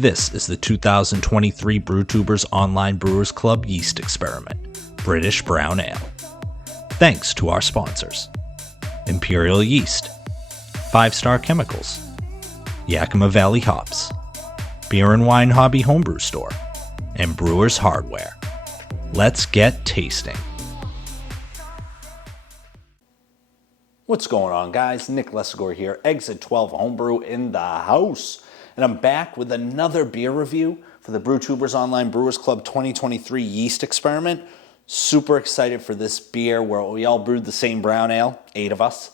This is the 2023 Brewtubers Online Brewers Club Yeast Experiment, British Brown Ale. Thanks to our sponsors: Imperial Yeast, 5 Star Chemicals, Yakima Valley Hops, Beer and Wine Hobby Homebrew Store, and Brewers Hardware. Let's get tasting. What's going on, guys? Nick Lesegor here, Exit 12 Homebrew in the house. And I'm back with another beer review for the Brewtubers Online Brewers Club 2023 Yeast Experiment. Super excited for this beer where we all brewed the same brown ale, 8 of us,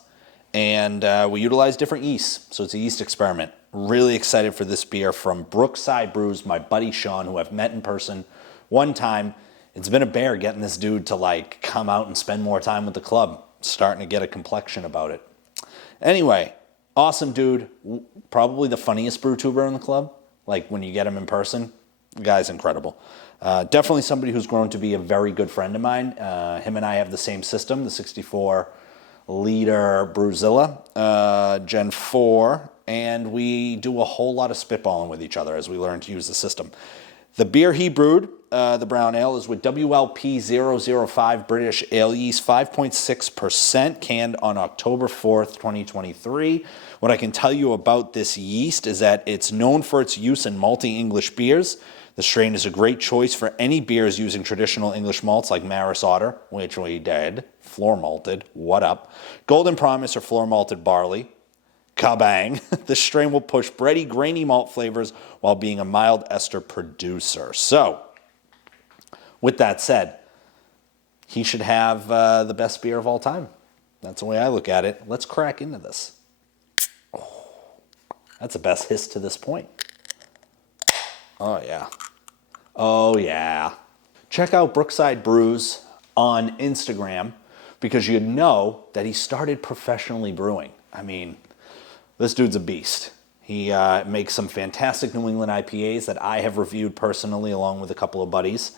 and we utilized different yeasts. So it's a yeast experiment. Really excited for this beer from Brookside Brews, my buddy Sean, who I've met in person one time. It's been a bear getting this dude to come out and spend more time with the club. Starting to get a complexion about it. Anyway, awesome dude. Probably the funniest brew tuber in the club. Like when you get him in person, the guy's incredible. Definitely somebody who's grown to be a very good friend of mine. Him and I have the same system, the 64-liter Brewzilla, Gen 4, and we do a whole lot of spitballing with each other as we learn to use the system. The beer he brewed, the brown ale, is with WLP005 British Ale Yeast, 5.6%, canned on October 4th, 2023. What I can tell you about this yeast is that it's known for its use in malty English beers. The strain is a great choice for any beers using traditional English malts like Maris Otter, which we did, floor malted, what up, Golden Promise or floor malted barley. Kabang. This strain will push bready, grainy malt flavors while being a mild ester producer. So, with that said, he should have the best beer of all time. That's the way I look at it. Let's crack into this. Oh, that's the best hiss to this point. Oh, yeah. Oh, yeah. Check out Brookside Brews on Instagram because you know that he started professionally brewing. I mean, this dude's a beast. He makes some fantastic New England IPAs that I have reviewed personally along with a couple of buddies.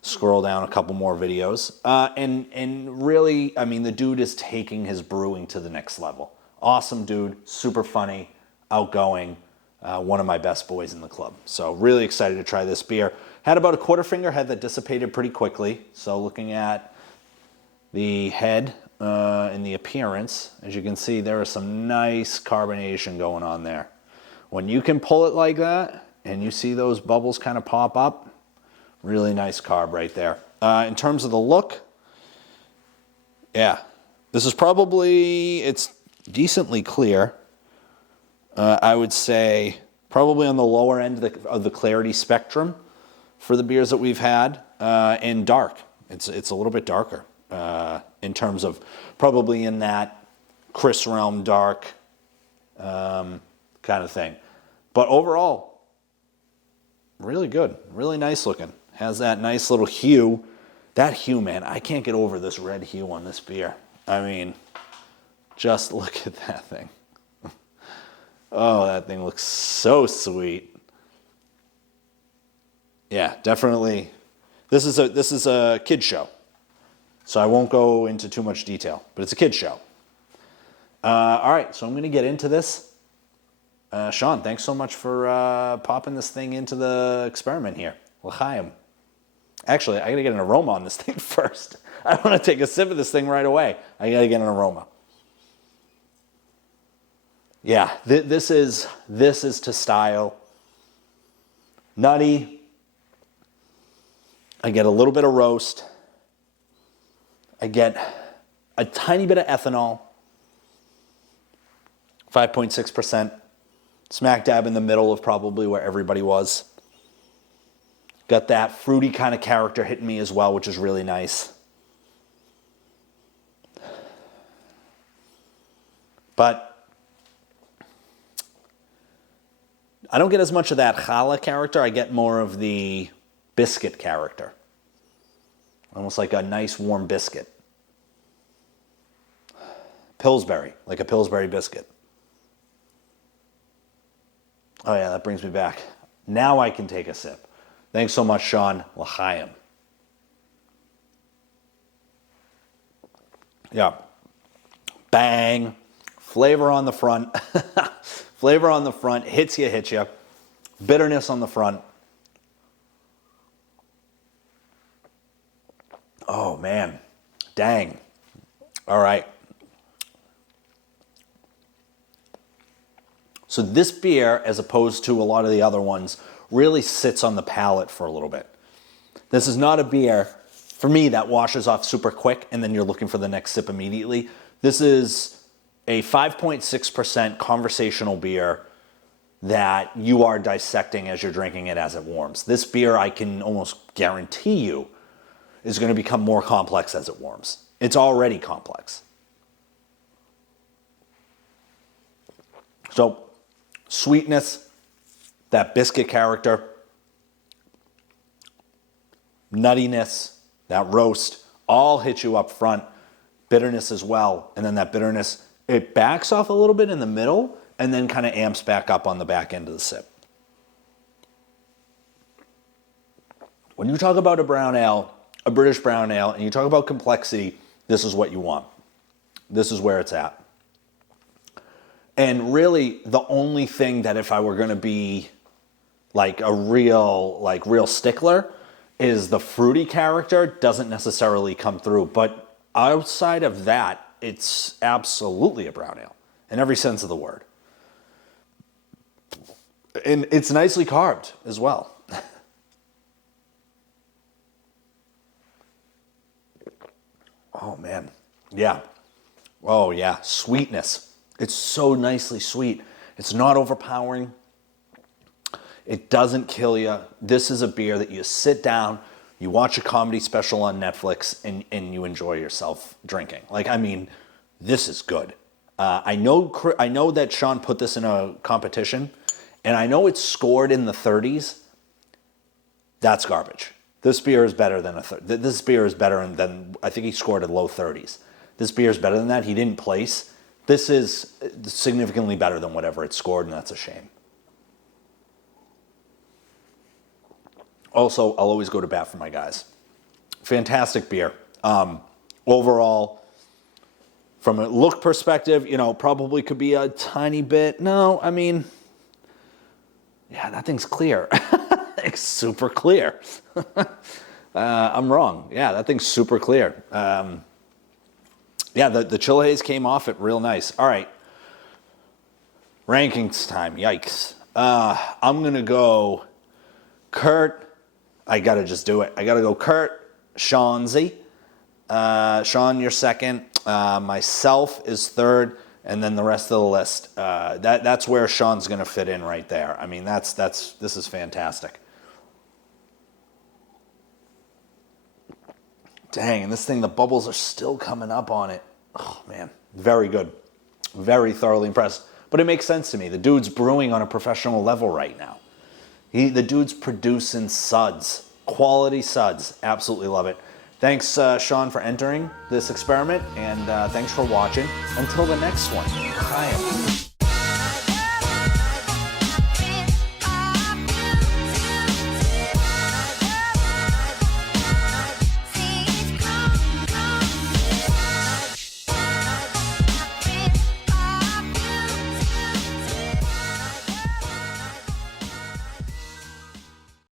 Scroll down a couple more videos. And really, I mean, the dude is taking his brewing to the next level. Awesome dude, super funny, outgoing, one of my best boys in the club. So really excited to try this beer. Had about a quarter finger head that dissipated pretty quickly. So looking at the head in the appearance, as you can see, there is some nice carbonation going on there. When you can pull it like that and you see those bubbles kind of pop up, really nice carb right there. In terms of the look, yeah, this is probably, it's decently clear. I would say probably on the lower end of the clarity spectrum for the beers that we've had, and dark. It's a little bit darker. In terms of probably in that Chris realm dark kind of thing. But overall, really good. Really nice looking. Has that nice little hue. That hue, man, I can't get over this red hue on this beer. I mean, just look at that thing. Oh, that thing looks so sweet. Yeah, definitely. This is a kid show. So I won't go into too much detail, but it's a kid's show. All right, so I'm going to get into this. Sean, thanks so much for popping this thing into the experiment here. L'chaim. Actually, I got to get an aroma on this thing first. I don't want to take a sip of this thing right away. I got to get an aroma. Yeah, this is to style. Nutty. I get a little bit of roast. I get a tiny bit of ethanol, 5.6%, smack dab in the middle of probably where everybody was. Got that fruity kind of character hitting me as well, which is really nice. But I don't get as much of that challah character. I get more of the biscuit character. Almost like a nice warm biscuit. Pillsbury, like a Pillsbury biscuit. Oh yeah, that brings me back. Now I can take a sip. Thanks so much, Sean. L'chaim. Yeah. Bang. Flavor on the front. Flavor on the front. Hits you. bitterness on the front. Oh, man. Dang. All right. So this beer, as opposed to a lot of the other ones, really sits on the palate for a little bit. This is not a beer, for me, that washes off super quick and then you're looking for the next sip immediately. This is a 5.6% conversational beer that you are dissecting as you're drinking it as it warms. This beer, I can almost guarantee you, is going to become more complex as it warms. It's already complex. So, sweetness, that biscuit character, nuttiness, that roast, all hit you up front. Bitterness as well. And then that bitterness, it backs off a little bit in the middle and then kind of amps back up on the back end of the sip. When you talk about a brown ale, a British brown ale, and you talk about complexity, this is what you want. This is where it's at. And really, the only thing that if I were going to be like a real stickler is the fruity character doesn't necessarily come through. But outside of that, it's absolutely a brown ale in every sense of the word. And it's nicely carved as well. Oh, man. Yeah. Oh, yeah. Sweetness. It's so nicely sweet. It's not overpowering. It doesn't kill you. This is a beer that you sit down, you watch a comedy special on Netflix, and you enjoy yourself drinking. Like, I mean, this is good. I know that Sean put this in a competition, and I know it's scored in the 30s. That's garbage. This beer is better than this beer is better than, I think he scored in low 30s. This beer is better than that. He didn't place. This is significantly better than whatever it scored, and that's a shame. Also, I'll always go to bat for my guys. Fantastic beer. Overall, from a look perspective, probably could be a tiny bit. No, I mean, yeah, that thing's clear. It's super clear. I'm wrong. Yeah, that thing's super clear. Yeah, the chill haze came off it real nice. All right. Rankings time. Yikes. I'm going to go Kurt. I got to just do it. I got to go Kurt, Seanzy. Sean, you're second. Myself is third. And then the rest of the list. That's where Sean's going to fit in right there. I mean, this is fantastic. Dang, and this thing, the bubbles are still coming up on it. Oh, man. Very good. Very thoroughly impressed. But it makes sense to me. The dude's brewing on a professional level right now. The dude's producing suds. Quality suds. Absolutely love it. Thanks, Sean, for entering this experiment. And thanks for watching. Until the next one. Bye.